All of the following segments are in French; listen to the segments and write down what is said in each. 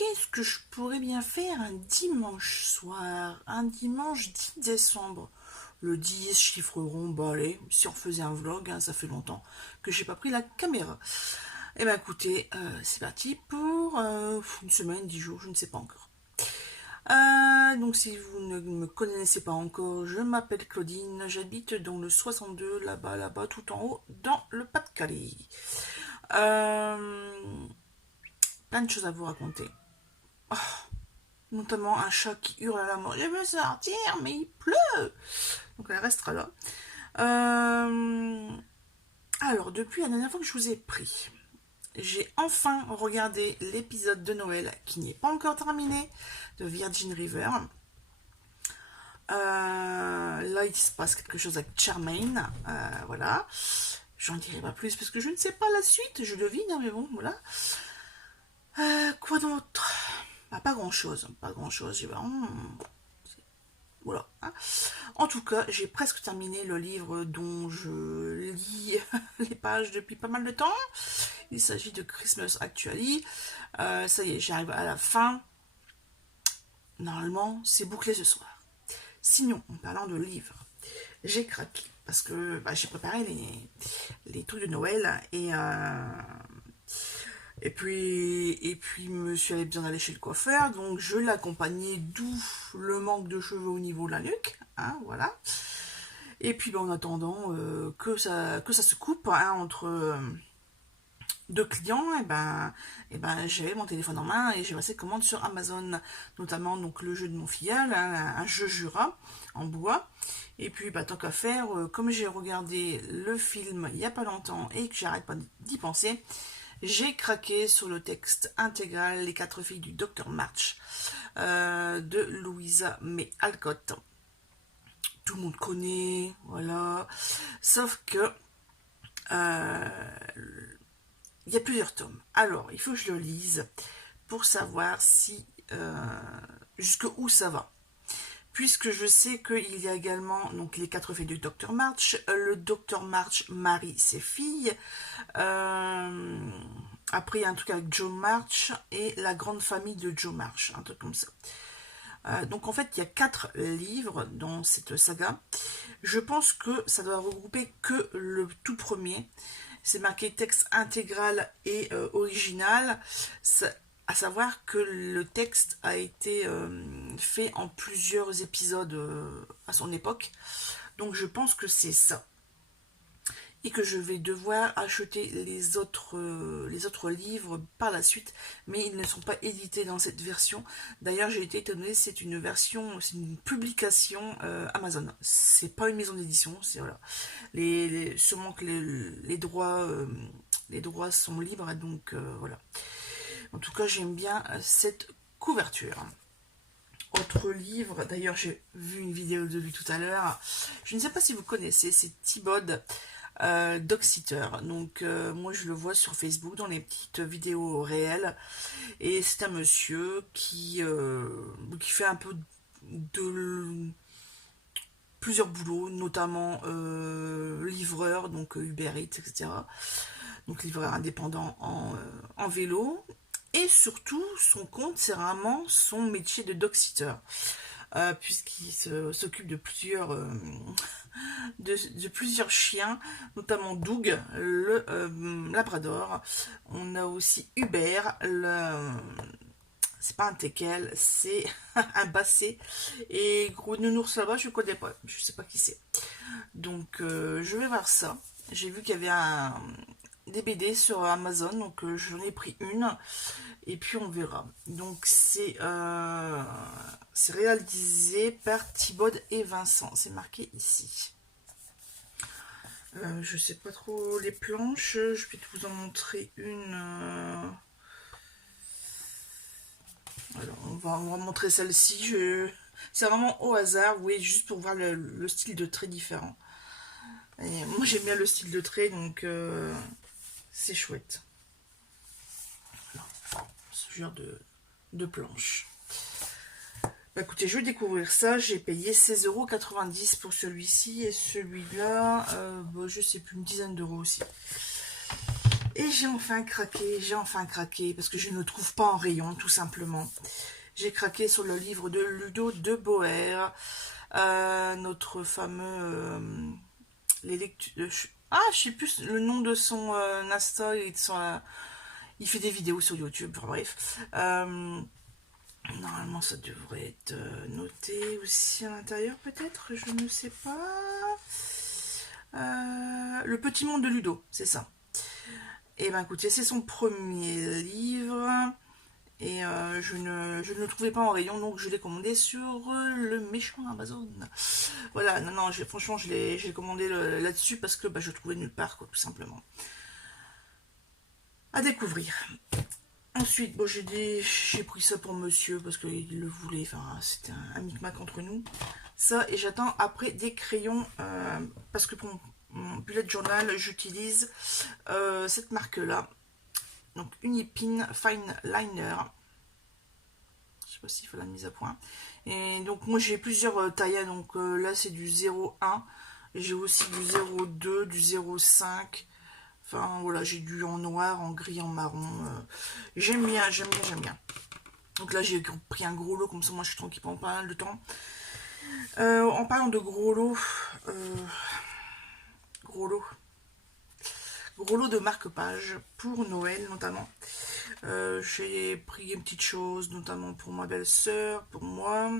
qu'est-ce que je pourrais bien faire un dimanche soir, un dimanche 10 décembre? Le 10, chiffre rond, bah allez, si on faisait un vlog, hein, ça fait longtemps que j'ai pas pris la caméra. Eh ben écoutez, c'est parti pour une semaine, 10 jours, je ne sais pas encore. Donc si vous ne me connaissez pas encore, je m'appelle Claudine, j'habite dans le 62, là-bas, tout en haut, dans le Pas-de-Calais. Plein de choses à vous raconter. Oh, notamment un chat qui hurle à la mort. Je veux sortir, mais il pleut. Donc elle restera là. Alors, depuis la dernière fois que je vous ai pris, j'ai enfin regardé l'épisode de Noël qui n'est pas encore terminé de Virgin River. Là, il se passe quelque chose avec Charmaine. Voilà. J'en dirai pas plus parce que je ne sais pas la suite. Je devine, hein, mais bon, voilà. Quoi d'autre? Pas grand chose. Pas grand chose. J'ai vraiment. Voilà. Hein. En tout cas, j'ai presque terminé le livre dont je lis les pages depuis pas mal de temps. Il s'agit de Christmas Actually. Ça y est, j'arrive à la fin. Normalement, c'est bouclé ce soir. Sinon, en parlant de livres, j'ai craqué parce que j'ai préparé les trucs de Noël et puis monsieur avait besoin d'aller chez le coiffeur, donc je l'accompagnais, d'où le manque de cheveux au niveau de la nuque, hein, voilà. Et puis en attendant que ça se coupe hein, entre deux clients, et ben j'avais mon téléphone en main et j'ai passé commande sur Amazon, notamment donc le jeu de mon filleul, hein, un jeu Jura en bois. Et puis tant qu'à faire, comme j'ai regardé le film il n'y a pas longtemps et que j'arrête pas d'y penser, j'ai craqué sur le texte intégral Les 4 filles du Dr March de Louisa May Alcott. Tout le monde connaît, voilà. Sauf que il y a plusieurs tomes. Alors, il faut que je le lise pour savoir si jusqu'où ça va. Puisque je sais qu'il y a également donc les 4 filles du Dr March. Le Dr March marie ses filles. Après, il y a un truc avec Joe March et la grande famille de Joe March. Un truc comme ça. Donc en fait, il y a 4 livres dans cette saga. Je pense que ça doit regrouper que le tout premier. C'est marqué texte intégral et original. À savoir que le texte a été fait en plusieurs épisodes à son époque. Donc je pense que c'est ça. Et que je vais devoir acheter les autres livres par la suite, mais ils ne sont pas édités dans cette version. D'ailleurs, j'ai été étonnée, c'est une publication Amazon. C'est pas une maison d'édition, c'est voilà. Sûrement que les droits sont libres, donc voilà. En tout cas, j'aime bien cette couverture. Autre livre, d'ailleurs j'ai vu une vidéo de lui tout à l'heure. Je ne sais pas si vous connaissez, c'est Thibod. Dog-sitter. Donc moi je le vois sur Facebook dans les petites vidéos réelles et c'est un monsieur qui fait un peu de plusieurs boulots, notamment livreur, donc Uber Eats, etc. Donc livreur indépendant en vélo. Et surtout, son compte, c'est vraiment son métier de dog-sitter. Puisqu'il s'occupe de plusieurs chiens, notamment Doug, le labrador. On a aussi Hubert, c'est pas un teckel, c'est un basset. Et gros nounours là-bas, je connais pas, je sais pas qui c'est. Donc je vais voir ça. J'ai vu qu'il y avait des BD sur Amazon, donc j'en ai pris une. Et puis on verra. Donc c'est réalisé par Thibod et Vincent. C'est marqué ici. Je sais pas trop les planches. Je vais vous en montrer une. Alors on va montrer celle-ci. C'est vraiment au hasard. Vous voyez, juste pour voir le style de trait différent. Et moi j'aime bien le style de trait, donc c'est chouette. Ce genre de planche. Écoutez, je vais découvrir ça. J'ai payé 16,90 € pour celui-ci et celui-là, je sais plus, une dizaine d'euros aussi. Et j'ai enfin craqué, parce que je ne trouve pas en rayon, tout simplement. J'ai craqué sur le livre de Ludo de Boer, notre fameux... les lectures... ah, je sais plus le nom de son Insta et de son... il fait des vidéos sur YouTube, enfin, bref. Normalement, ça devrait être noté aussi à l'intérieur, peut-être, je ne sais pas. Le petit monde de Ludo, c'est ça. Et ben écoutez, c'est son premier livre. Et je ne le trouvais pas en rayon, donc je l'ai commandé sur le méchant Amazon. Voilà, non, franchement, j'ai commandé là-dessus parce que bah, je le trouvais nulle part, quoi, tout simplement. À découvrir. Ensuite, bon, j'ai pris ça pour monsieur parce qu'il le voulait, enfin, c'était un micmac entre nous. Ça, et j'attends après des crayons, parce que pour mon bullet journal, j'utilise cette marque-là. Donc, Unipin Fine Liner. Je sais pas s'il faut la mise à point. Et donc, moi, j'ai plusieurs tailles. Donc, là, c'est du 0,1. J'ai aussi du 0,2, du 0,5. Enfin, voilà, j'ai du en noir, en gris, en marron. J'aime bien, j'aime bien, j'aime bien. Donc là, j'ai pris un gros lot, comme ça, moi, je suis tranquille pendant pas mal de temps. En parlant de gros lot, gros lot, gros lot de marque-page pour Noël, notamment. J'ai pris une petite chose, notamment pour ma belle-sœur, pour moi.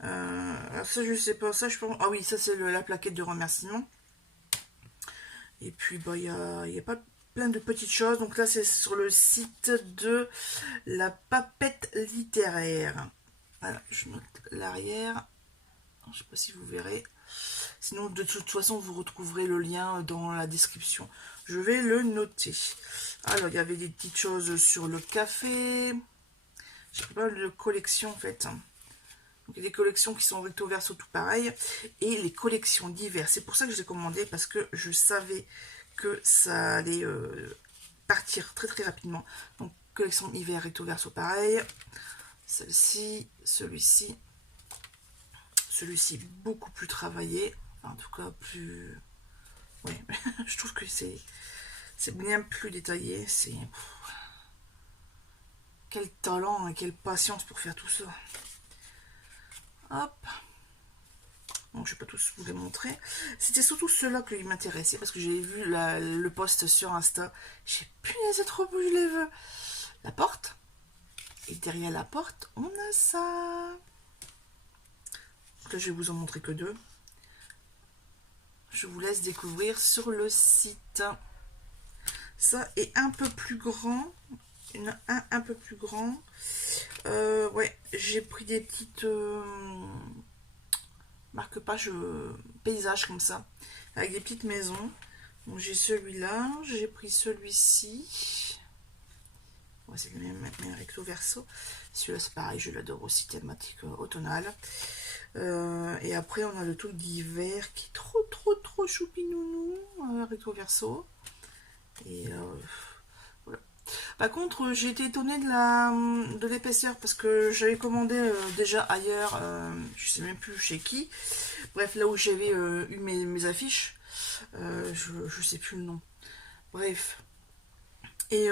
Ça, je sais pas, ça, je pense... ah oui, ça, c'est la plaquette de remerciement. Et puis, bah, il y a pas plein de petites choses. Donc là, c'est sur le site de la papette littéraire. Voilà, je note l'arrière. Je sais pas si vous verrez. Sinon, de toute façon, vous retrouverez le lien dans la description. Je vais le noter. Alors, il y avait des petites choses sur le café. Je sais pas de collection, en fait. Donc, il y a des collections qui sont recto verso, tout pareil. Et les collections diverses. C'est pour ça que je les ai commandées, parce que je savais que ça allait partir très très rapidement. Donc, collection hiver recto verso, pareil. Celle-ci, celui-ci. Celui-ci, beaucoup plus travaillé. Enfin, en tout cas, plus... ouais, je trouve que c'est bien plus détaillé. C'est... quel talent et quelle patience pour faire tout ça. Hop. Donc, je ne vais pas tous vous les montrer. C'était surtout ceux-là qui m'intéressaient parce que j'ai vu le post sur Insta. J'ai punaise, c'est trop beau, je les veux. La porte. Et derrière la porte, on a ça. Donc là, je vais vous en montrer que deux. Je vous laisse découvrir sur le site. Ça est un peu plus grand. Il y en a un peu plus grand. Ouais, j'ai pris des petites marque-pages paysages comme ça, avec des petites maisons. Donc j'ai celui-là, j'ai pris celui-ci. Ouais, c'est le même recto verso. Celui-là c'est pareil, je l'adore aussi, thématique automnale. Et après on a le truc d'hiver qui est trop choupinounou, recto verso. Et voilà. Par contre, j'ai été étonnée de l'épaisseur parce que j'avais commandé déjà ailleurs, je sais même plus chez qui. Bref, là où j'avais eu mes affiches, je sais plus le nom. Bref. Et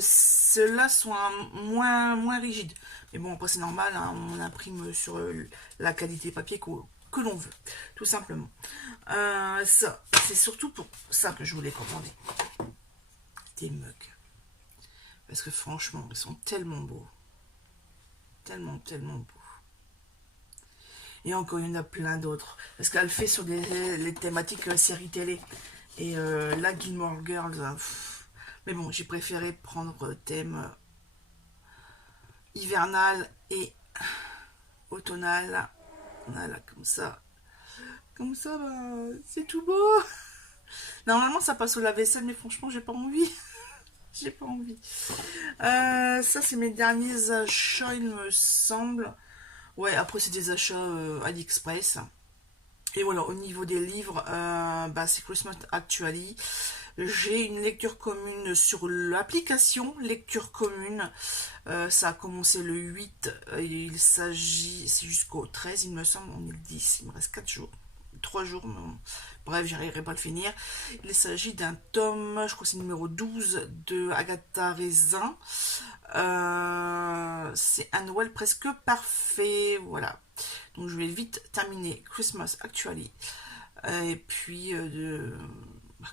ceux-là sont moins rigides. Mais bon, après c'est normal, hein, on imprime sur la qualité papier que l'on veut, tout simplement. Ça, c'est surtout pour ça que je voulais commander. Des mugs. Parce que franchement, ils sont tellement beaux. Tellement beaux. Et encore, il y en a plein d'autres. Parce qu'elle fait sur les thématiques séries télé. Et là, Gilmore Girls. Mais bon, j'ai préféré prendre thème hivernal et automnal. Voilà, comme ça. Comme ça, bah, c'est tout beau. Normalement, ça passe au lave-vaisselle, mais franchement, j'ai pas envie. J'ai pas envie. Ça, c'est mes derniers achats, il me semble. Ouais, après, c'est des achats AliExpress. Et voilà, au niveau des livres, bah, c'est Christmas Actually. J'ai une lecture commune sur l'application lecture commune. Ça a commencé le 8. Il s'agit, c'est jusqu'au 13, il me semble. On est le 10, il me reste 4 jours. 3 jours. Mais bon, bref, j'arriverai pas à le finir. Il s'agit d'un tome, je crois que c'est numéro 12 de Agatha Raisin. C'est un Noël presque parfait, voilà. Donc je vais vite terminer Christmas Actually. Et puis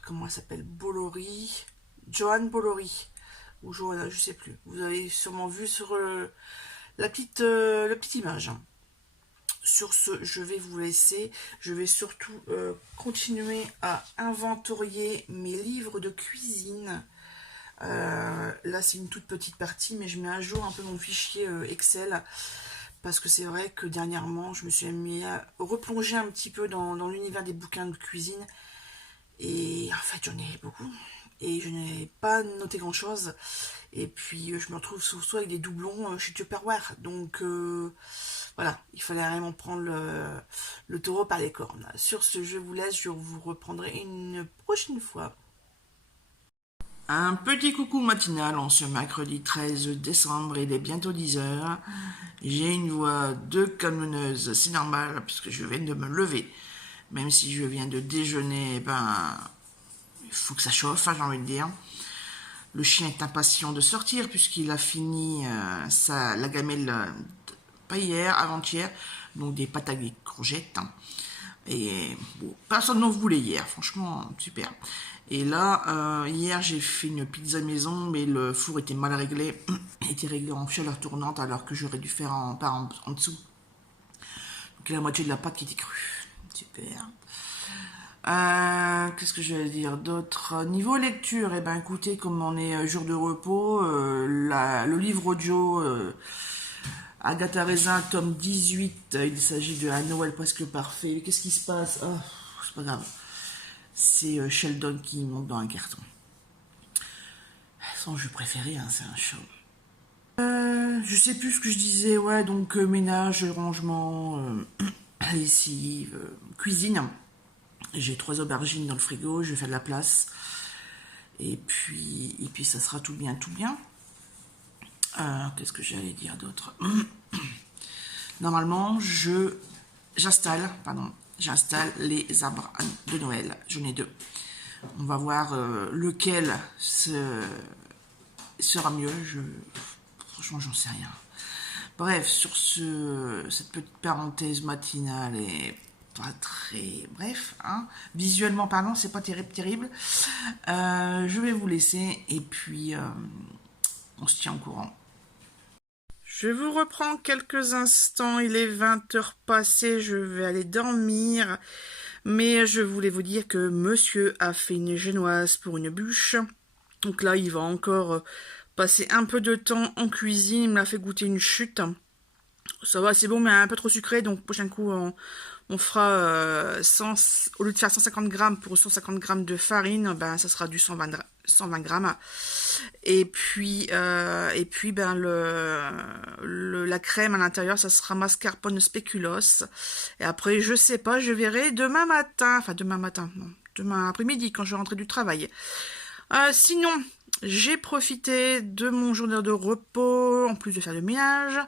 comment elle s'appelle, Bolloré, Joanne Bolloré, ou Joanna, je sais plus. Vous avez sûrement vu sur la petite image. Sur ce, je vais vous laisser. Je vais surtout continuer à inventorier mes livres de cuisine. Là, c'est une toute petite partie, mais je mets à jour un peu mon fichier Excel. Parce que c'est vrai que dernièrement, je me suis mis à replonger un petit peu dans l'univers des bouquins de cuisine. Et en fait, j'en ai beaucoup. Et je n'ai pas noté grand-chose. Et puis, je me retrouve surtout avec des doublons chez Tupperware. Donc, voilà, il fallait vraiment prendre le taureau par les cornes. Sur ce, je vous laisse. Je vous reprendrai une prochaine fois. Un petit coucou matinal en ce mercredi 13 décembre, il est bientôt 10 heures. J'ai une voix de calmeneuse, c'est normal, puisque je viens de me lever. Même si je viens de déjeuner, il faut que ça chauffe, hein, j'ai envie de dire. Le chien est impatient de sortir, puisqu'il a fini la gamelle, pas hier, avant-hier, donc des pâtes à courgettes. Hein. Et bon, personne n'en voulait hier, franchement, super. Et là, hier, j'ai fait une pizza maison, mais le four était mal réglé. Il était réglé en chaleur tournante, alors que j'aurais dû faire en dessous. Donc, la moitié de la pâte qui était crue. Super. Qu'est-ce que je vais dire d'autre? Niveau lecture, eh ben, écoutez, comme on est jour de repos, le livre audio... Agatha Raisin, tome 18, il s'agit de Un Noël presque parfait. Qu'est-ce qui se passe? Oh, c'est pas grave. C'est Sheldon qui monte dans un carton. Son jeu préféré, hein, c'est un show. Je sais plus ce que je disais, ouais, donc ménage, rangement, lessive, cuisine. J'ai 3 aubergines dans le frigo, je vais faire de la place. Et puis ça sera tout bien, tout bien. Qu'est-ce que j'allais dire d'autre? Normalement, j'installe les arbres de Noël. J'en ai 2. On va voir lequel sera mieux. Franchement, j'en sais rien. Bref, sur cette petite parenthèse matinale est pas très bref. Hein. Visuellement parlant, c'est pas terrible. Je vais vous laisser et puis on se tient au courant. Je vous reprends quelques instants, il est 20 h passées, je vais aller dormir. Mais je voulais vous dire que monsieur a fait une génoise pour une bûche. Donc là, il va encore passer un peu de temps en cuisine. Il me l'a fait goûter une chute. Ça va, c'est bon, mais un peu trop sucré. Donc prochain coup, on fera au lieu de faire 150 grammes pour 150 grammes de farine, ça sera du 120 grammes. Et puis la crème à l'intérieur, ça sera mascarpone spéculoos. Et après, je sais pas, je verrai demain matin, non, demain après-midi quand je vais rentrer du travail. Sinon, j'ai profité de mon journée de repos, en plus de faire le ménage,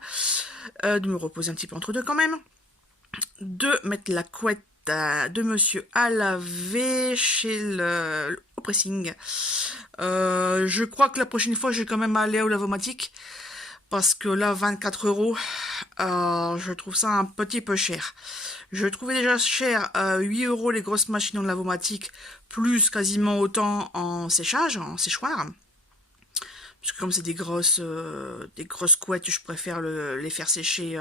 de me reposer un petit peu entre deux quand même, de mettre la couette de monsieur à laver au pressing. Je crois que la prochaine fois, je vais quand même aller au lavomatique. Parce que là, 24 €, je trouve ça un petit peu cher. Je trouvais déjà cher 8 € les grosses machines en lavomatique, plus quasiment autant en séchage, en séchoir. Parce que comme c'est des grosses couettes, je préfère les faire sécher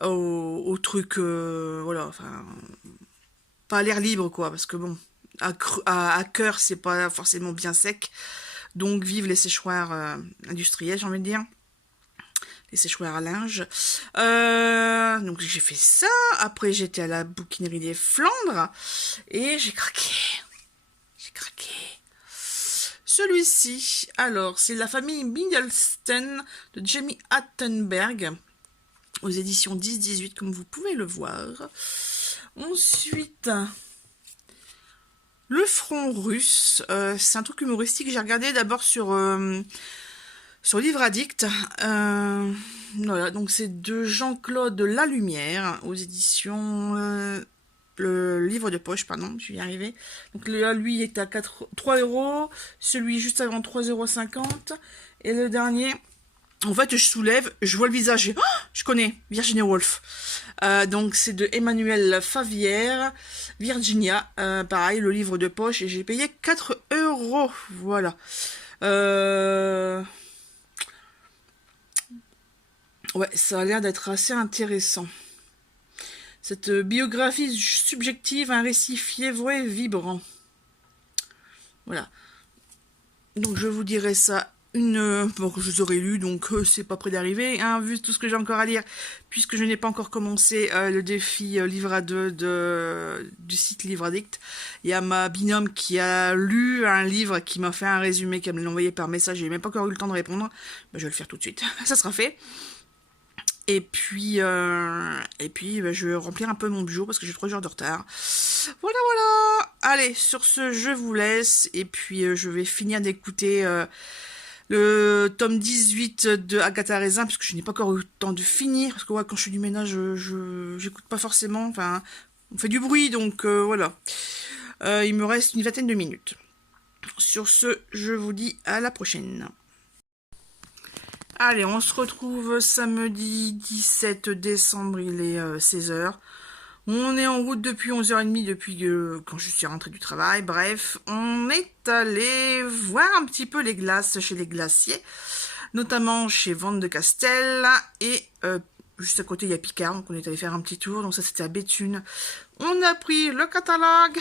au truc, voilà, enfin, pas à l'air libre, quoi, parce que bon, à cœur, c'est pas forcément bien sec. Donc, vive les séchoirs industriels, j'ai envie de dire. Les séchoirs à linge. Donc, j'ai fait ça. Après, j'étais à la bouquinerie des Flandres. Et j'ai craqué. J'ai craqué. Celui-ci, alors, c'est La famille Middleton de Jamie Attenberg. Aux éditions 10-18, comme vous pouvez le voir. Ensuite... Le front russe, c'est un truc humoristique que j'ai regardé d'abord sur Livre Addict. Voilà, donc c'est de Jean-Claude Lalumière aux éditions le livre de poche, pardon, je vais y arriver. Donc là, lui est à 3 euros, celui juste avant 3,50 €, et le dernier, en fait, je soulève, je vois le visage, je connais, Virginia Woolf. Donc c'est de Emmanuel Favière, Virginia, pareil, le livre de poche, et j'ai payé 4 euros, voilà. Ouais, ça a l'air d'être assez intéressant. Cette biographie subjective, un récit fiévreux et vibrant. Voilà. Donc je vous dirai ça bon, je vous aurais lu, donc c'est pas près d'arriver, hein, vu tout ce que j'ai encore à lire, puisque je n'ai pas encore commencé le défi Livre à deux du site Livre Addict. Il y a ma binôme qui a lu un livre, qui m'a fait un résumé, qui me l'a envoyé par message, j'ai même pas encore eu le temps de répondre. Ben, je vais le faire tout de suite, ça sera fait. Et puis ben, je vais remplir un peu mon bureau parce que j'ai 3 heures de retard. Voilà, voilà. Allez, sur ce, je vous laisse. Et puis, je vais finir d'écouter le tome 18 de Agatha Raisin, puisque je n'ai pas encore eu le temps de finir. Parce que ouais, quand je fais du ménage, j'écoute pas forcément. Enfin, on fait du bruit, donc voilà. Il me reste une vingtaine de minutes. Sur ce, je vous dis à la prochaine. Allez, on se retrouve samedi 17 décembre, il est 16h. On est en route depuis 11h30, depuis quand je suis rentrée du travail. Bref, on est allé voir un petit peu les glaces chez les glaciers, notamment chez Vente de Castel, et juste à côté il y a Picard, donc on est allé faire un petit tour, donc ça c'était à Béthune. On a pris le catalogue,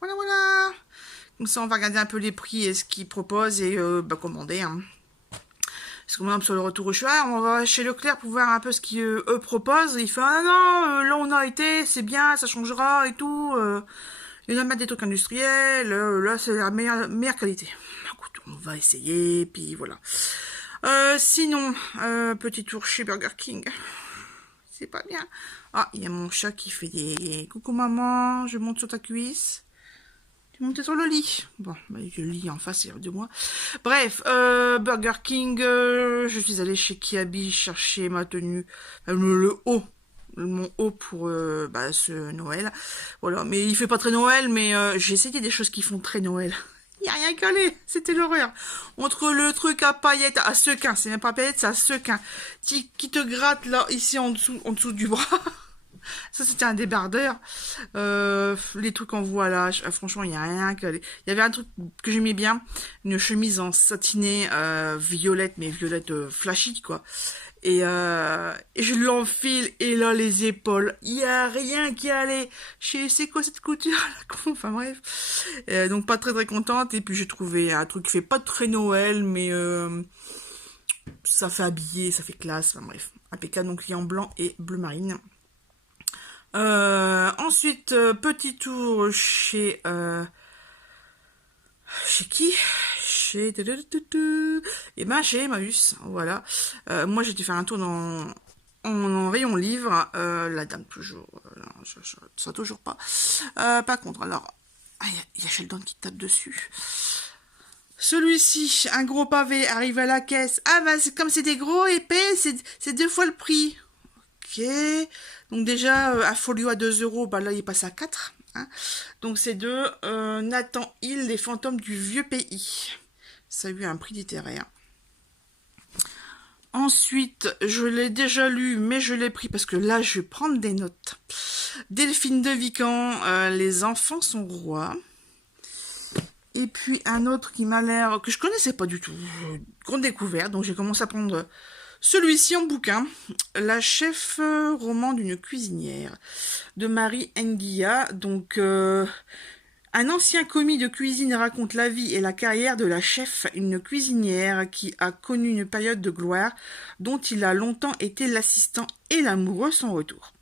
voilà, voilà. Comme ça on va regarder un peu les prix et ce qu'ils proposent et bah, commander, hein. Parce que moi, sur le retour au choix, on va chez Leclerc pour voir un peu ce qu'ils eux proposent. Il fait ah non, là on a été, c'est bien, ça changera et tout. Il y en a mettre des trucs industriels, là c'est la meilleure qualité. Écoute, on va essayer, puis voilà. Sinon, petit tour chez Burger King. C'est pas bien. Ah, il y a mon chat qui fait des coucou maman, je monte sur ta cuisse. Monter sur le lit. Bon, bah, le lit en face, c'est de moi. Bref, Burger King, je suis allée chez Kiabi chercher ma tenue, le haut, mon haut pour bah, ce Noël. Voilà, mais il fait pas très Noël, mais j'ai essayé des choses qui font très Noël. Il n'y a rien qu'à aller, c'était l'horreur. Entre le truc à paillettes, à sequin, c'est même pas paillettes, c'est à sequin, qui te gratte là, ici en dessous du bras. Ça, c'était un débardeur. Les trucs en voilage, franchement, il n'y a rien qu'à aller. Il y avait un truc que j'aimais bien, une chemise en satiné violette, mais violette flashy, quoi. Et je l'enfile, et là, les épaules, il n'y a rien qui allait. C'est quoi cette couture là? Enfin bref. Donc, pas très très contente. Et puis, j'ai trouvé un truc qui fait pas très Noël, mais ça fait habiller, ça fait classe. Enfin bref. Impeccable, donc, il est en blanc et bleu marine. Ensuite, petit tour chez qui? Chez et ben chez Emmaüs, voilà. Moi j'ai dû faire un tour en rayon livre, la dame toujours, ça toujours pas. Par contre, alors, il y a Sheldon qui tape dessus. Celui-ci, un gros pavé, arrive à la caisse. Ah bah comme c'est des gros épais, c'est 2 fois le prix. Ok. Donc déjà, à Folio à 2 euros, bah là il passe à 4. Hein. Donc c'est de Nathan Hill, Les fantômes du vieux pays. Ça a eu un prix littéraire. Ensuite, je l'ai déjà lu, mais je l'ai pris parce que là, je vais prendre des notes. Delphine de Vigan, Les enfants sont rois. Et puis un autre qui m'a l'air, que je connaissais pas du tout. Grande découverte, donc j'ai commencé à prendre celui-ci en bouquin, La chef roman d'une cuisinière, de Marie Nguia. Donc, un ancien commis de cuisine raconte la vie et la carrière de la chef, une cuisinière qui a connu une période de gloire, dont il a longtemps été l'assistant et l'amoureux sans retour.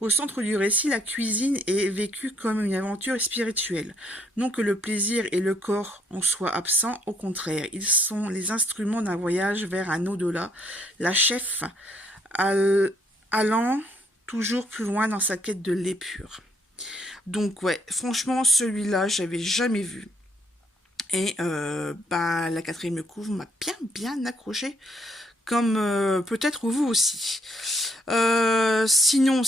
Au centre du récit, la cuisine est vécue comme une aventure spirituelle. Non que le plaisir et le corps en soient absents, au contraire, ils sont les instruments d'un voyage vers un au-delà. La chef allant toujours plus loin dans sa quête de l'épure. Donc ouais, franchement, celui-là, j'avais jamais vu. Et bah, la 4e couve m'a bien accroché comme peut-être vous aussi. Sinon,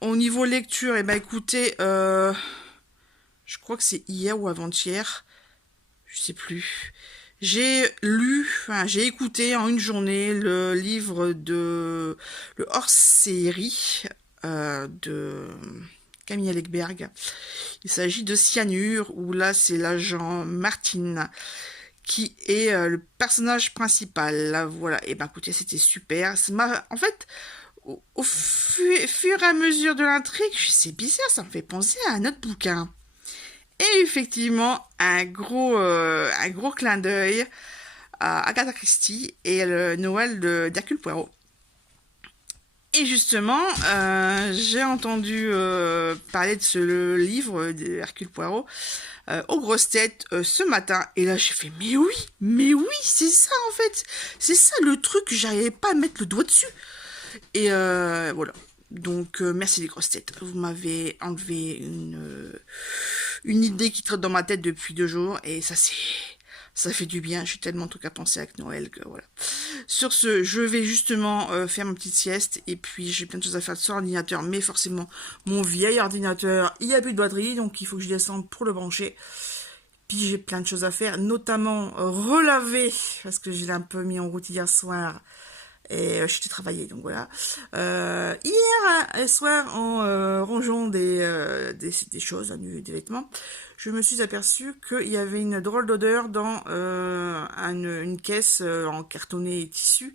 au niveau lecture, eh ben écoutez, je crois que c'est hier ou avant-hier, je sais plus. J'ai écouté en une journée le livre le hors-série de Camille Alekberg. Il s'agit de Cyanure, où là c'est l'agent Martine qui est le personnage principal. Là, voilà, et ben écoutez, c'était super. En fait, au fur et à mesure de l'intrigue, c'est bizarre, ça me fait penser à un autre bouquin. Et effectivement, un gros clin d'œil à Agatha Christie et le Noël d'Hercule Poirot. Et justement, j'ai entendu parler de ce livre d'Hercule Poirot aux grosses têtes ce matin. Et là, j'ai fait, mais oui, c'est ça en fait. C'est ça le truc, j'arrivais pas à mettre le doigt dessus. Et voilà. Donc, merci les grosses têtes. Vous m'avez enlevé une idée qui trotte dans ma tête depuis 2 jours. Et ça fait du bien. J'ai tellement de trucs à penser avec Noël que voilà. Sur ce, je vais justement faire ma petite sieste. Et puis, j'ai plein de choses à faire sur l'ordinateur. Mais forcément, mon vieil ordinateur, il n'y a plus de batterie. Donc, il faut que je descende pour le brancher. Puis, j'ai plein de choses à faire. Notamment, relaver. Parce que je l'ai un peu mis en route hier soir. Et j'étais travaillé, donc voilà. Hier soir, en rangeant des choses, des vêtements, je me suis aperçue qu'il y avait une drôle d'odeur dans une caisse en cartonné et tissu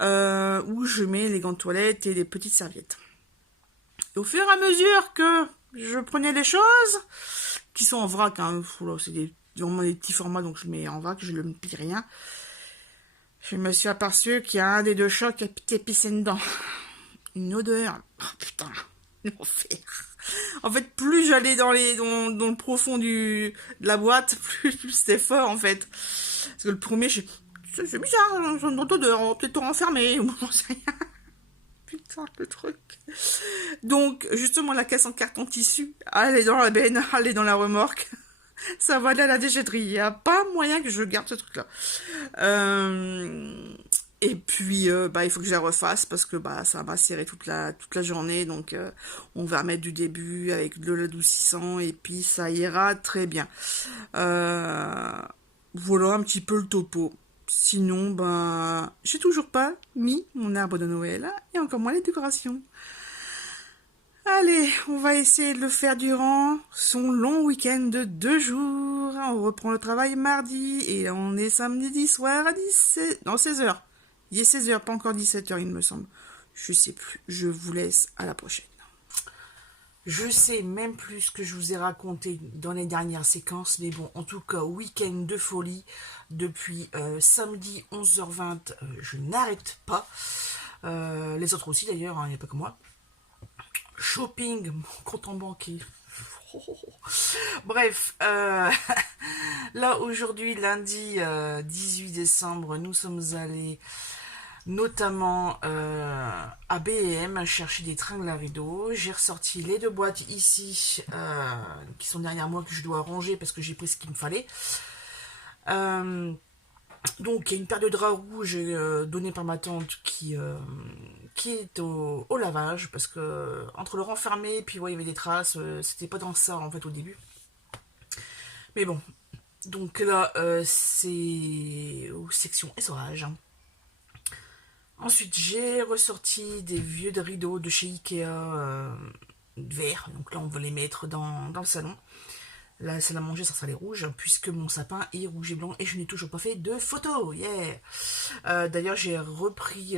où je mets les gants de toilette et les petites serviettes. Et au fur et à mesure que je prenais les choses, qui sont en vrac, hein, c'est vraiment des petits formats, donc je mets en vrac, je ne plie rien. Je me suis aperçu qu'il y a un des 2 chats qui a pissé dedans. Une odeur. Oh putain, l'enfer. En fait, plus j'allais dans le profond de la boîte, plus c'était fort en fait. Parce que le premier, c'est bizarre, j'ai une odeur, peut-être renfermé, ou j'en sais rien. Putain, le truc. Donc, justement, la caisse en carton tissu, elle est dans la benne, elle est dans la remorque. Ça va aller à la déchetterie. Il n'y a pas moyen que je garde ce truc-là. Et puis, il faut que je la refasse parce que ça va macérer toute la journée. Donc, on va mettre du début avec de l'adoucissant et puis ça ira très bien. Voilà un petit peu le topo. Sinon, j'ai toujours pas mis mon arbre de Noël et encore moins les décorations. Allez, on va essayer de le faire durant son long week-end de 2 jours. On reprend le travail mardi et on est samedi soir à 16h. Il est 16h, pas encore 17h il me semble. Je sais plus, je vous laisse à la prochaine. Je sais même plus ce que je vous ai raconté dans les dernières séquences, mais bon, en tout cas, week-end de folie. Depuis samedi 11h20, je n'arrête pas. Les autres aussi d'ailleurs, il n'y a pas que moi. Shopping, mon compte en banquier. Bref, là aujourd'hui, lundi 18 décembre, nous sommes allés notamment à B&M chercher des tringles à rideaux. J'ai ressorti les 2 boîtes ici qui sont derrière moi que je dois ranger parce que j'ai pris ce qu'il me fallait. Donc il y a une paire de draps rouges donnée par ma tante qui est au lavage parce que entre le renfermé et puis il y avait des traces, c'était pas dans ça en fait au début. Mais bon, donc là c'est aux sections essorage. Ensuite j'ai ressorti des vieux rideaux de chez Ikea verts, donc là on va les mettre dans le salon. La salle à manger, ça sera les rouges, puisque mon sapin est rouge et blanc et je n'ai toujours pas fait de photos. Yeah. D'ailleurs, j'ai repris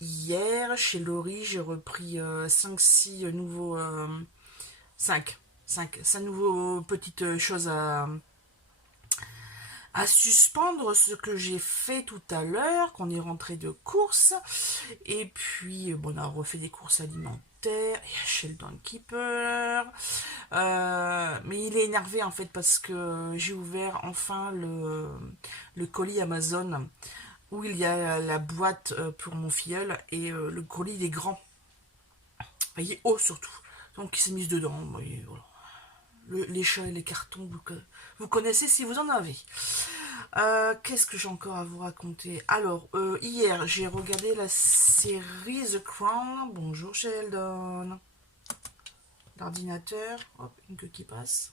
hier chez Laurie, j'ai repris 5 nouveaux 5 nouveaux petites choses à suspendre, ce que j'ai fait tout à l'heure, qu'on est rentré de course. Et puis, on a refait des courses alimentaires. Il y a Sheldon qui pleure. Mais il est énervé en fait parce que j'ai ouvert enfin le colis Amazon où il y a la boîte pour mon filleul et le colis il est grand. Il est haut surtout. Donc il s'est mis dedans. Et voilà. Les chats et les cartons, vous connaissez si vous en avez. Qu'est-ce que j'ai encore à vous raconter? Alors, hier, j'ai regardé la série The Crown. Bonjour Sheldon. L'ordinateur. Hop, une queue qui passe.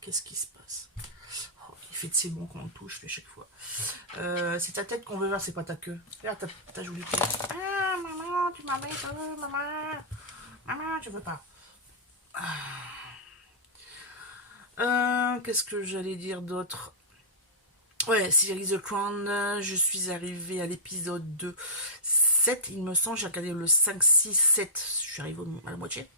Qu'est-ce qui se passe? Oh, il fait de ses bons quand on touche, à chaque fois. C'est ta tête qu'on veut voir, c'est pas ta queue. Regarde ta jolie tête. Ah, maman, tu m'embêtes, maman. Maman, je veux pas. Qu'est-ce que j'allais dire d'autre? Ouais, Series The Crown, je suis arrivée à l'épisode 2, 7, il me semble, j'ai regardé le 5, 6, 7, je suis arrivée à la moitié.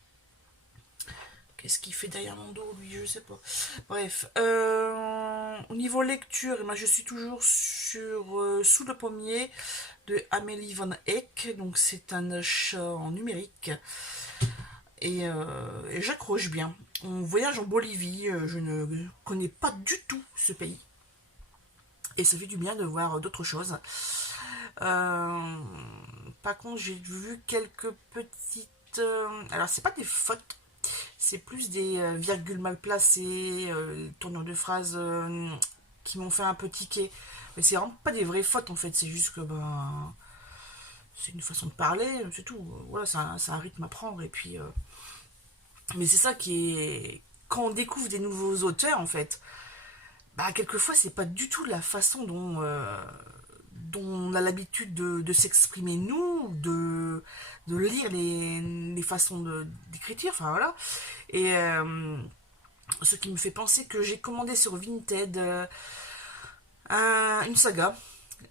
Qu'est-ce qu'il fait derrière mon dos, lui, je sais pas. Bref, au niveau lecture, moi, je suis toujours sur Sous le pommier de Amélie Van Eyck, donc c'est un achat en numérique, et j'accroche bien. On voyage en Bolivie, je ne connais pas du tout ce pays. Et ça fait du bien de voir d'autres choses. Par contre, j'ai vu quelques petites... alors, c'est pas des fautes. C'est plus des virgules mal placées, tournures de phrases qui m'ont fait un peu tiquer. Mais c'est vraiment pas des vraies fautes, en fait. C'est juste que, ben... c'est une façon de parler, c'est tout. Voilà, c'est un rythme à prendre. Et puis... mais c'est ça qui est... Quand on découvre des nouveaux auteurs, en fait... Bah, quelquefois, c'est pas du tout la façon dont on a l'habitude de s'exprimer nous, de lire les façons d'écriture, enfin voilà. Et ce qui me fait penser que j'ai commandé sur Vinted une saga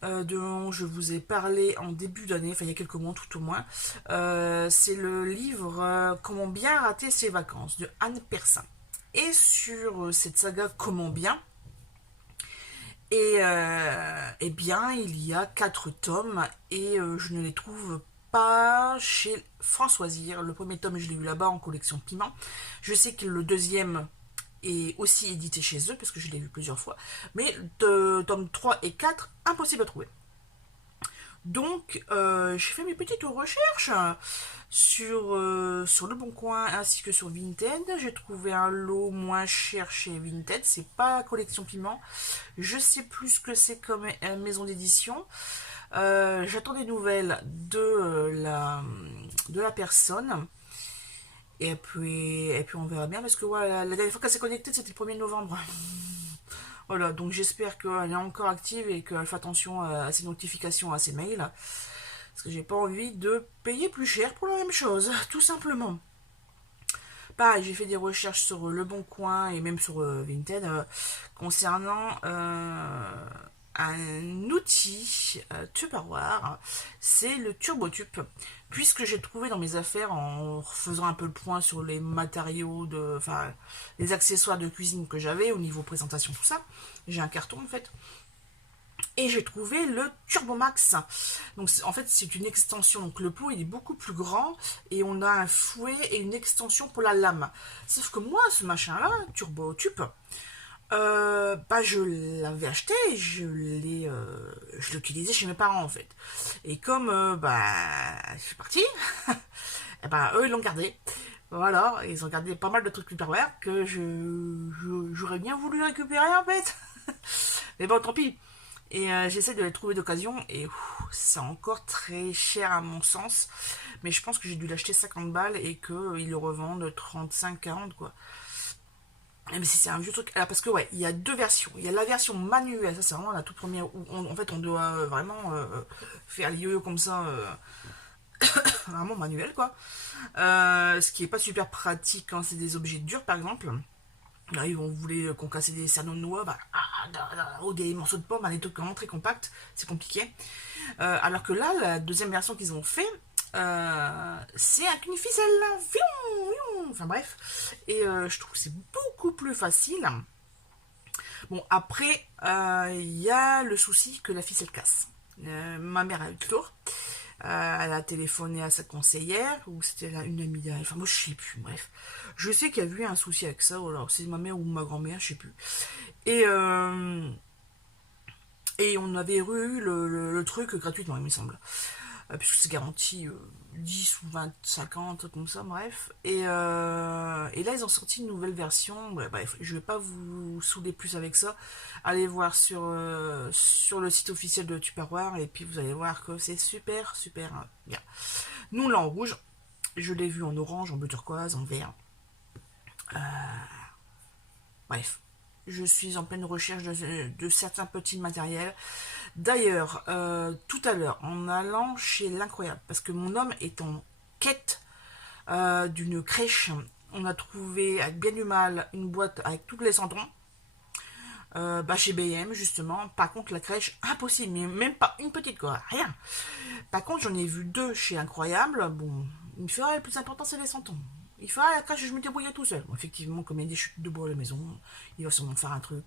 dont je vous ai parlé en début d'année, enfin il y a quelques mois tout au moins. C'est le livre Comment bien rater ses vacances de Anne Persin. Et sur cette saga Comment bien, eh bien, il y a 4 tomes et je ne les trouve pas chez Françoisir. Le premier tome, je l'ai eu là-bas en collection Piment. Je sais que le deuxième est aussi édité chez eux parce que je l'ai vu plusieurs fois. Mais tomes 3 et 4, impossible à trouver. Donc, j'ai fait mes petites recherches sur Le Bon Coin ainsi que sur Vinted. J'ai trouvé un lot moins cher chez Vinted. C'est pas collection Piment. Je sais plus ce que c'est comme maison d'édition. J'attends des nouvelles de la personne. Et puis on verra bien parce que voilà, la dernière fois qu'elle s'est connectée, c'était le 1er novembre. Voilà, donc j'espère qu'elle est encore active et qu'elle fait attention à ses notifications, à ses mails. Parce que j'ai pas envie de payer plus cher pour la même chose, tout simplement. Pareil, j'ai fait des recherches sur Le Bon Coin et même sur Vinted concernant un outil Tupperware, c'est le TurboTup. Puisque j'ai trouvé dans mes affaires, en faisant un peu le point sur les matériaux, enfin les accessoires de cuisine que j'avais au niveau présentation, tout ça, j'ai un carton en fait. Et j'ai trouvé le Turbomax. Donc en fait c'est une extension. Donc le pot il est beaucoup plus grand et on a un fouet et une extension pour la lame. Sauf que moi ce machin là, TurboTup, bah je l'avais acheté, je l'utilisais chez mes parents en fait. Et comme bah je suis partie, et bah eux ils l'ont gardé. Voilà, ils ont gardé pas mal de trucs Tupperware que j'aurais bien voulu récupérer en fait. Mais bon tant pis. Et j'essaie de les trouver d'occasion et c'est encore très cher à mon sens. Mais je pense que j'ai dû l'acheter 50 balles et qu'ils le revendent 35-40 quoi. Mais si c'est un vieux truc. Alors parce que ouais, il y a 2 versions. Il y a la version manuelle, ça c'est vraiment la toute première où en fait on doit vraiment faire les yo-yo comme ça, vraiment manuel quoi. Ce qui est pas super pratique quand c'est des objets durs par exemple. Là, on voulait qu'on casse des cernons de noix, bah, ou des morceaux de pommes, des trucs vraiment très compacts, c'est compliqué. Alors que là, la deuxième version qu'ils ont fait, c'est avec une ficelle, enfin bref, et je trouve que c'est beaucoup plus facile. Bon, après, il y a le souci que la ficelle casse. Ma mère a eu le tour. Elle a téléphoné à sa conseillère, ou c'était une amie d'elle, enfin moi je sais plus, bref. Je sais qu'il y a eu un souci avec ça, ou alors c'est ma mère ou ma grand-mère, je sais plus. Et on avait eu le truc gratuitement, il me semble. puisque c'est garanti 10 ou 25 ans, un truc comme ça, bref. Et là, ils ont sorti une nouvelle version. Ouais, bref, je vais pas vous saouler plus avec ça. Allez voir sur le site officiel de Tupperware, et puis vous allez voir que c'est super, super bien. Nous, on l'a en rouge. Je l'ai vu en orange, en bleu turquoise, en vert. Bref, je suis en pleine recherche de certains petits matériels. D'ailleurs, tout à l'heure, en allant chez l'Incroyable, parce que mon homme est en quête d'une crèche, on a trouvé avec bien du mal une boîte avec tous les centrons, chez BM justement. Par contre, la crèche, impossible, mais même pas une petite quoi, rien. Par contre, j'en ai vu deux chez Incroyable. Bon, il me fait, le plus important c'est les centrons. Il fait, la crèche, je me débrouille tout seul. Bon, effectivement, comme il y a des chutes de bois à la maison, il va sûrement faire un truc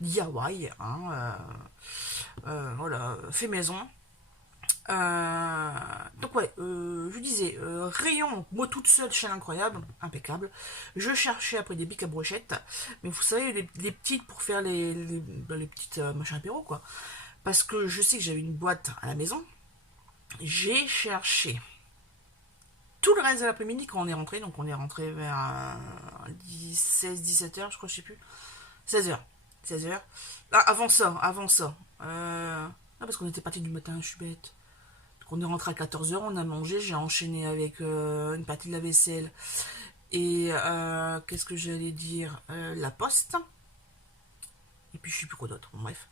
DIY, hein, voilà, fait maison. Donc ouais, je disais, rayon, moi toute seule, chaîne incroyable, impeccable. Je cherchais après des bics à brochettes, mais vous savez, les petites pour faire les petites machins apéro, quoi. Parce que je sais que j'avais une boîte à la maison. J'ai cherché tout le reste de l'après-midi quand on est rentré, donc on est rentré vers 16-17 heures, je crois, je sais plus. 16 heures. 16 heures. Ah, avant ça, avant ça. Parce qu'on était parti du matin, je suis bête. On est rentré à 14 heures, on a mangé, j'ai enchaîné avec une partie de la vaisselle et qu'est-ce que j'allais dire, la poste. Et puis je sais plus quoi d'autre, bon, bref.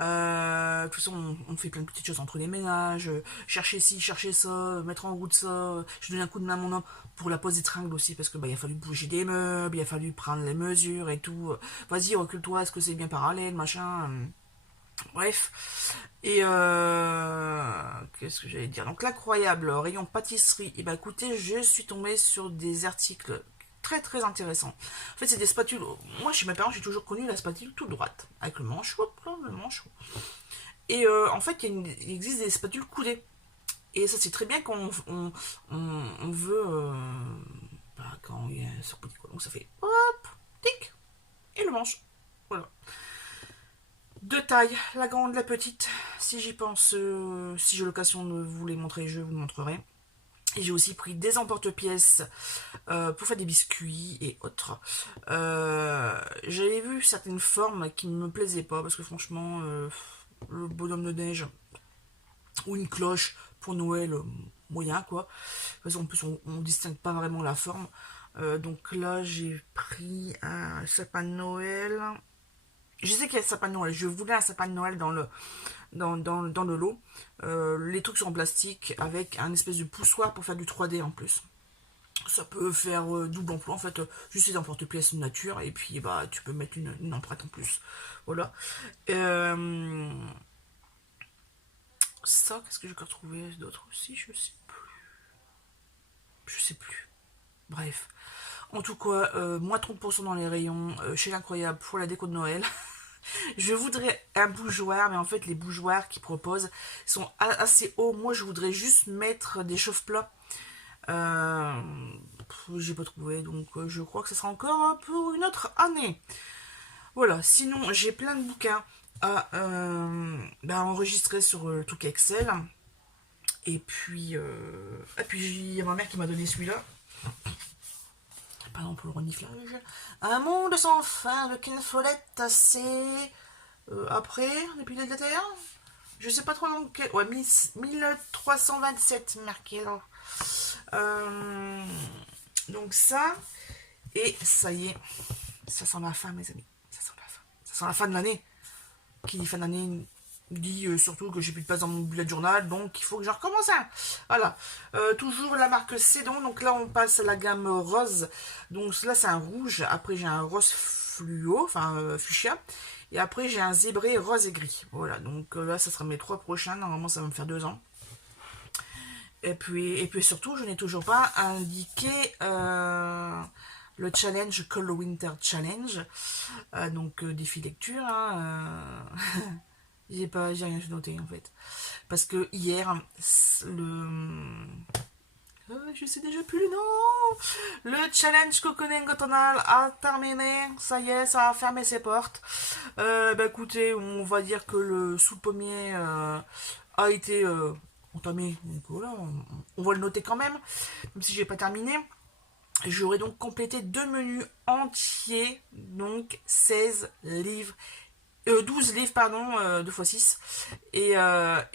De toute façon, on fait plein de petites choses entre les ménages, chercher ci, chercher ça, mettre en route ça. Je donne un coup de main à mon homme pour la pose des tringles aussi, parce que il a fallu bouger des meubles, il a fallu prendre les mesures et tout. Vas-y, recule-toi, est-ce que c'est bien parallèle, machin. Bref. Et qu'est-ce que j'allais dire? Donc l'incroyable rayon pâtisserie. Et bah écoutez, je suis tombée sur des articles très très intéressants. En fait, c'est des spatules. Moi, chez mes parents, j'ai toujours connu la spatule toute droite, avec le manche, hop, là, le manche. Et en fait, il existe des spatules coudées. Et ça, c'est très bien quand on veut. Quand il y a ce petit quoi. Donc ça fait hop, tic, et le manche. Voilà. Deux tailles, la grande, la petite. Si j'y pense, si j'ai l'occasion de vous les montrer, je vous le montrerai. Et j'ai aussi pris des emporte-pièces pour faire des biscuits et autres. J'avais vu certaines formes qui ne me plaisaient pas, parce que franchement, le bonhomme de neige ou une cloche pour Noël, moyen quoi. De toute façon, en plus, on distingue pas vraiment la forme. Donc là, j'ai pris un sapin de Noël. Je sais qu'il y a un sapin de Noël. Je voulais un sapin de Noël dans le lot. Les trucs sont en plastique avec un espèce de poussoir pour faire du 3D en plus. Ça peut faire double emploi en fait. Juste des emporte-pièces nature et puis bah tu peux mettre une empreinte en plus. Voilà. Ça, qu'est-ce que j'ai encore trouvé d'autre aussi? Je sais plus. Je sais plus. Bref. En tout cas, moins 30% dans les rayons chez l'Incroyable pour la déco de Noël. Je voudrais un bougeoir, mais en fait, les bougeoirs qu'ils proposent sont assez hauts. Moi, je voudrais juste mettre des chauffe-plats. J'ai pas trouvé, donc je crois que ce sera encore pour une autre année. Voilà, sinon, j'ai plein de bouquins à enregistrer sur le truc Excel. Et puis, il y a ma mère qui m'a donné celui-là. Pardon pour le reniflage. Un monde sans fin de Ken Follett, c'est après les piliers de la Terre. Je sais pas trop dans quel. Ouais, 1327 marqué là. Donc ça. Et ça y est. Ça sent la fin, mes amis. Ça sent la fin. Ça sent la fin de l'année. Qui dit fin d'année dit surtout que j'ai plus de place dans mon bullet journal, donc il faut que je recommence un. Voilà. Toujours la marque Cédon, donc là on passe à la gamme rose. Donc là c'est un rouge, après j'ai un rose fluo, enfin fuchsia, et après j'ai un zébré rose et gris. Voilà, donc là ça sera mes 3 prochains, normalement ça va me faire 2 ans. Et puis surtout je n'ai toujours pas indiqué le challenge Cold Winter Challenge, donc défi lecture, hein, j'ai rien noté en fait. Parce que hier, je sais déjà plus le nom. Le challenge Coconut Gotonal a terminé. Ça y est, ça a fermé ses portes. Écoutez, on va dire que le sous-pommier a été entamé. Donc voilà, on va le noter quand même si j'ai pas terminé. J'aurais donc complété 2 menus entiers, donc 16 livres, 12 livres, pardon, 2 x 6. Et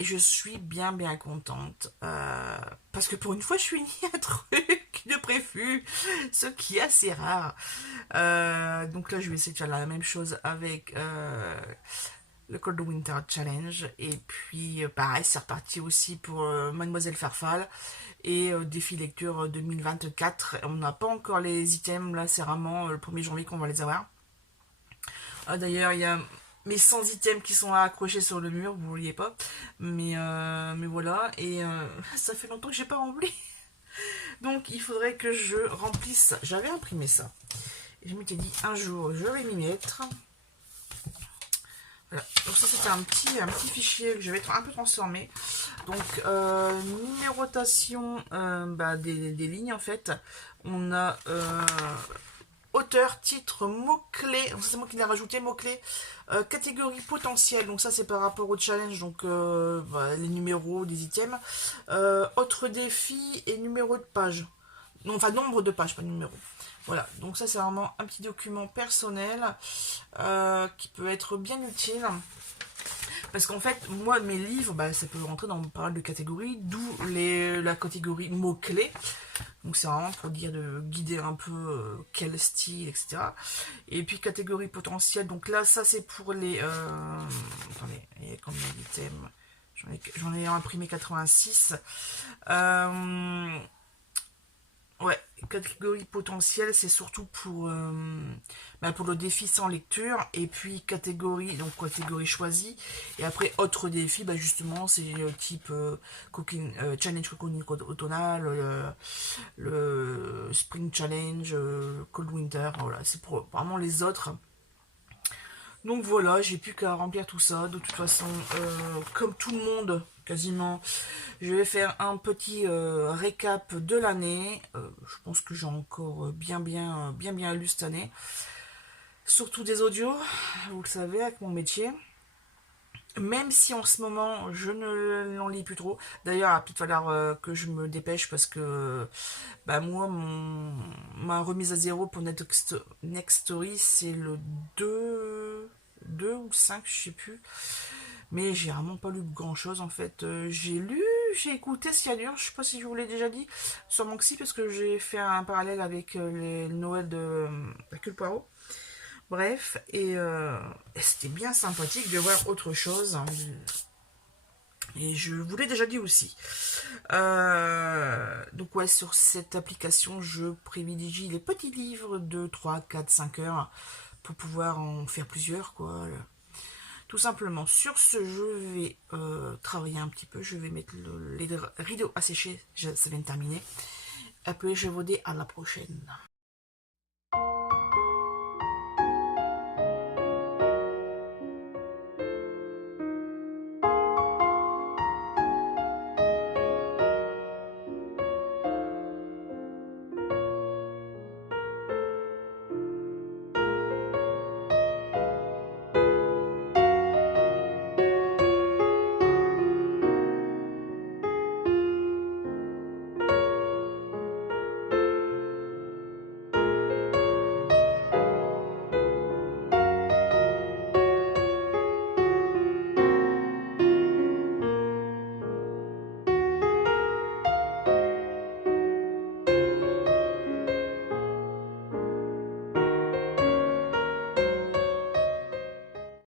je suis bien contente. Parce que pour une fois, je finis un truc de prévu, ce qui est assez rare. Donc là, je vais essayer de faire la même chose avec le Cold Winter Challenge. Et puis, pareil, c'est reparti aussi pour Mademoiselle Farfalle et défi lecture 2024. On n'a pas encore les items, là, c'est vraiment le 1er janvier qu'on va les avoir. D'ailleurs, il y a mes 100 items qui sont accrochés sur le mur, vous ne voyez pas. Mais voilà, et ça fait longtemps que j'ai pas rempli. Donc, il faudrait que je remplisse ça. J'avais imprimé ça. Et je m'étais dit, un jour, je vais m'y mettre. Voilà. Donc ça, c'était un petit fichier que je vais un peu transformé. Donc, numérotation des lignes, en fait. On a auteur, titre, mots-clés. C'est moi qui l'ai rajouté, mots-clés. Catégorie potentielle. Donc ça, c'est par rapport au challenge. Donc, les numéros des items. Autre défi et numéro de page. Non, enfin, nombre de pages, pas numéro. Voilà, donc ça c'est vraiment un petit document personnel qui peut être bien utile. Parce qu'en fait, moi, mes livres, ça peut rentrer dans pas mal de catégories, d'où la catégorie mots-clés. Donc c'est vraiment pour dire de guider un peu quel style, etc. Et puis catégorie potentielle, donc là, ça c'est pour les... attendez, il y a combien d'items? J'en ai imprimé 86. Ouais, catégorie potentielle, c'est surtout pour le défi sans lecture, et puis catégorie choisie, et après autre défi, justement, c'est type challenge cooking automnal, le spring challenge, cold winter, voilà, c'est pour vraiment les autres. Donc voilà, j'ai plus qu'à remplir tout ça. De toute façon, comme tout le monde, quasiment, je vais faire un petit récap de l'année. Je pense que j'ai encore bien lu cette année. Surtout des audios, vous le savez, avec mon métier. Même si en ce moment, je ne l'en lis plus trop. D'ailleurs, il va peut-être falloir que je me dépêche parce que moi, ma remise à zéro pour Next Story, c'est le 2 ou 5, je sais plus. Mais j'ai vraiment pas lu grand chose en fait. J'ai écouté Cyanure, je sais pas si je vous l'ai déjà dit, sur Moxie, parce que j'ai fait un parallèle avec les Noël de Hercule Poirot. Bref, et c'était bien sympathique de voir autre chose. Et je vous l'ai déjà dit aussi. Donc ouais, sur cette application, je privilégie les petits livres de 3, 4, 5 heures pour pouvoir en faire plusieurs, quoi. Tout simplement. Sur ce, je vais travailler un petit peu. Je vais mettre les rideaux à sécher. Ça vient de terminer. Après, je vous dis à la prochaine.